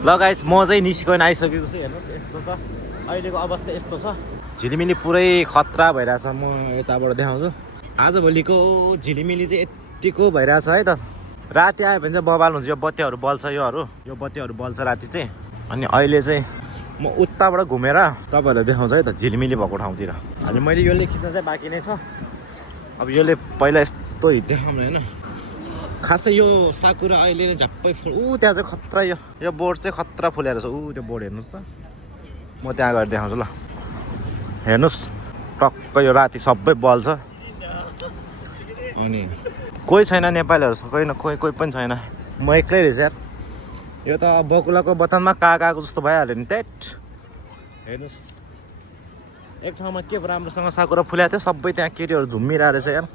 ल गाइस म चाहिँ निस्किन आइसकेको छु हेर्नुहोस् यस्तो छ अहिलेको अवस्था यस्तो छ झिलिमिली पुरै खतरा भइरहेछ म यताबाट देखाउँछु आजभोलिको झिलिमिली चाहिँ यतिको भइरहेछ है त राति आयो भने चाहिँ बबाल हुन्छ यो बत्तीहरू बल्छ यो बत्तीहरू बल्छ राति चाहिँ अनि अहिले चाहिँ म उताबाट घुमेर तपाईँहरूलाई देखाउँछु है त झिलिमिली भएको ठाउँतिर अनि मैले यसले खिच्न चाहिँ बाँकी नै छ अब यसले पहिला यस्तो देखाउनु होइन खासै यो साकुरा अहिले नै झ्याप्पै फुल त्यहाँ चाहिँ खतरा यो बोर्ड चाहिँ खतरा फुलेर छ त्यो बोर्ड हेर्नुहोस् त म त्यहाँ गएर देखाउँछु ल हेर्नुहोस् टक्क यो राति सबै बल्छ अनि कोही छैन नेपालीहरू कोही पनि छैन म एक्लै रहेछ यार यो त बकुलाको बथानमा काकाको जस्तो भइहाल्यो नि त्यट हेर्नुहोस् एक ठाउँमा के राम्रोसँग साकुरा फुलेको थियो सबै त्यहाँ केटीहरू झुम्मिरहेको रहेछ यार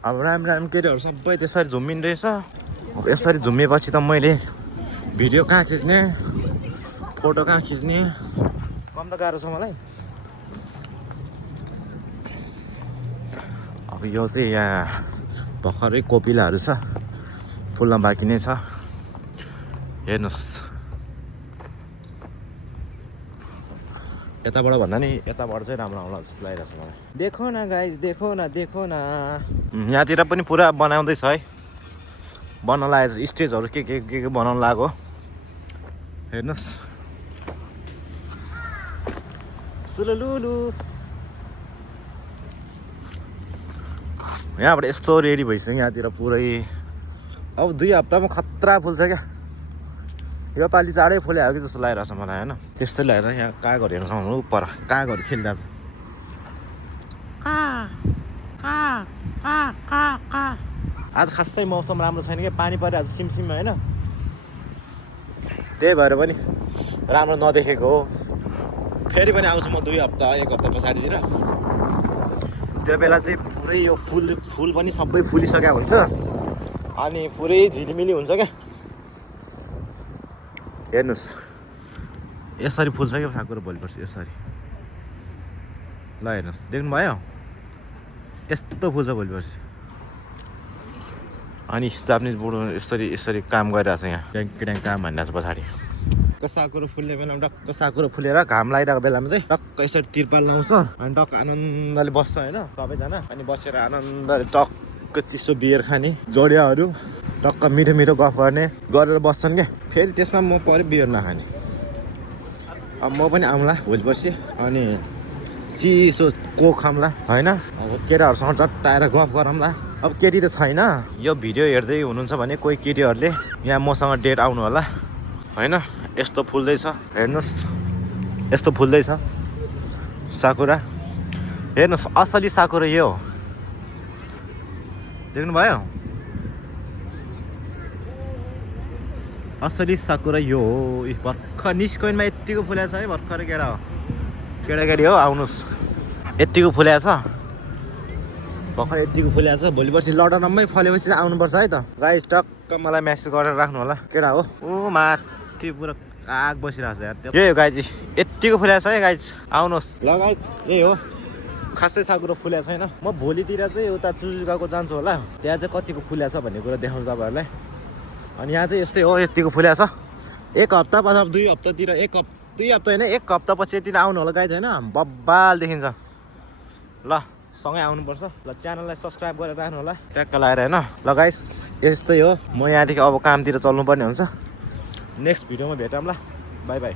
अब राम्रो केटीहरू सबै त्यसरी झुम्मिने रहेछ यसरी झुम्मिएपछि त मैले भिडियो कहाँ खिच्ने फोटो कहाँ खिच्ने कम त गाह्रो छ मलाई अब यो चाहिँ यहाँ भर्खरै कोपिलाहरू छ फुल्न बाँकी नै छ हेर्नुहोस् यताबाट भन्दा नि यताबाट चाहिँ राम्रो आउला जस्तो लागिरहेको छ मलाई देखो न गाइज देखो न यहाँतिर पनि पुरा बनाउँदैछ है बनाउन लागेको स्टेजहरू के बनाउन लाग्यो हेर्नुहोस् सुलुलुलु यहाँबाट यस्तो रेडी भइसक्यो यहाँतिर पुरै अब 2 हप्तामा खतरा फुल्छ क्या यो पालि चाँडै फुल्यो कि जस्तो लागिरहेको छ मलाई होइन त्यस्तै लागेर यहाँ कागहरू हेर्न सक्नु उपर कागहरू खेलिरहेको छ आज खासै मौसम राम्रो छैन कि पानी परिरहेको छ सिमसिममा होइन त्यही भएर पनि राम्रो नदेखेको हो फेरि पनि आउँछु म 1 हप्ता पछाडितिर त्यो बेला चाहिँ पुरै यो फुल पनि सबै फुलिसकेको हुन्छ अनि पुरै झिलिमिली हुन्छ क्या हेर्नुहोस् यसरी फुल्छ क्या साकुरा भोलि पर्छ यसरी ल हेर्नुहोस् देख्नुभयो यस्तो फुल्छ भोलि पर्छ अनि जापानिज बुढो यसरी काम गरिरहेको छ यहाँ ट्याङ काम भनिरहेको छ पछाडि साकुरा फुल्ने बेलामा टक्क साकुरा फुलेर घाम लागिरहेको बेलामा चाहिँ टक्क यसरी तिरपाल लाउँछ अनि टक्क आनन्दले बस्छ होइन सबैजना अनि बसेर आनन्दले टक्क चिसो बियर खाने जोडियाहरू टक्क मिठो गफ गरेर बस्छन् क्या फेरि त्यसमा म पऱ्यो बियर नखाने अब म पनि आउँला भोलि पर्सि अनि चिसो कोक खाउँला होइन अब केटाहरूसँग चट्टाएर गफ गरौँला अब केटी त छैन यो भिडियो हेर्दै हुनुहुन्छ भने कोही केटीहरूले यहाँ मसँग डेट आउनु होला होइन यस्तो फुल्दैछ हेर्नुहोस् यस्तो फुल्दैछ साकुरा हेर्नुहोस् असली साकुरा यो हो देख्नुभयो असली साकुरा यो हो भर्खर निस्कोइनमा यत्तिको फुलेको छ है भर्खर केटाकेटी हो आउनुहोस् यत्तिको फुलेको छ भर्खर यत्तिको फुलेको छ भोलि पर्सि लडनमै फलेपछि चाहिँ आउनुपर्छ है त गाइस टक्क मलाई म्यासेज गरेर राख्नु होला केटा हो माथि पुरा आग बसिरहेको छ यार यही हो गाइज यत्तिको फुलेको छ है गाइज आउनुहोस् ल गाइज यही हो खासै साकुरा फुलेको छैन म भोलितिर चाहिँ उता चुजुकाको जान्छु होला त्यहाँ चाहिँ कतिको फुलेको छ भन्ने कुरा देखाउँछु तपाईँहरूलाई अनि यहाँ चाहिँ यस्तै हो यत्तिको फुलेको छ 1 हप्ता पछि 2 हप्तातिर 2 हप्ता होइन 1 हप्ता पछि यतिर आउनु होला गाइज होइन बब्बाल देखिन्छ ल सँगै आउनुपर्छ ल च्यानललाई सब्सक्राइब गरेर राख्नु होला ट्याक्क लगाएर होइन ल गाइस यस्तै हो म यहाँदेखि अब कामतिर चल्नुपर्ने हुन्छ नेक्स्ट भिडियोमा भेटौँ ल बाई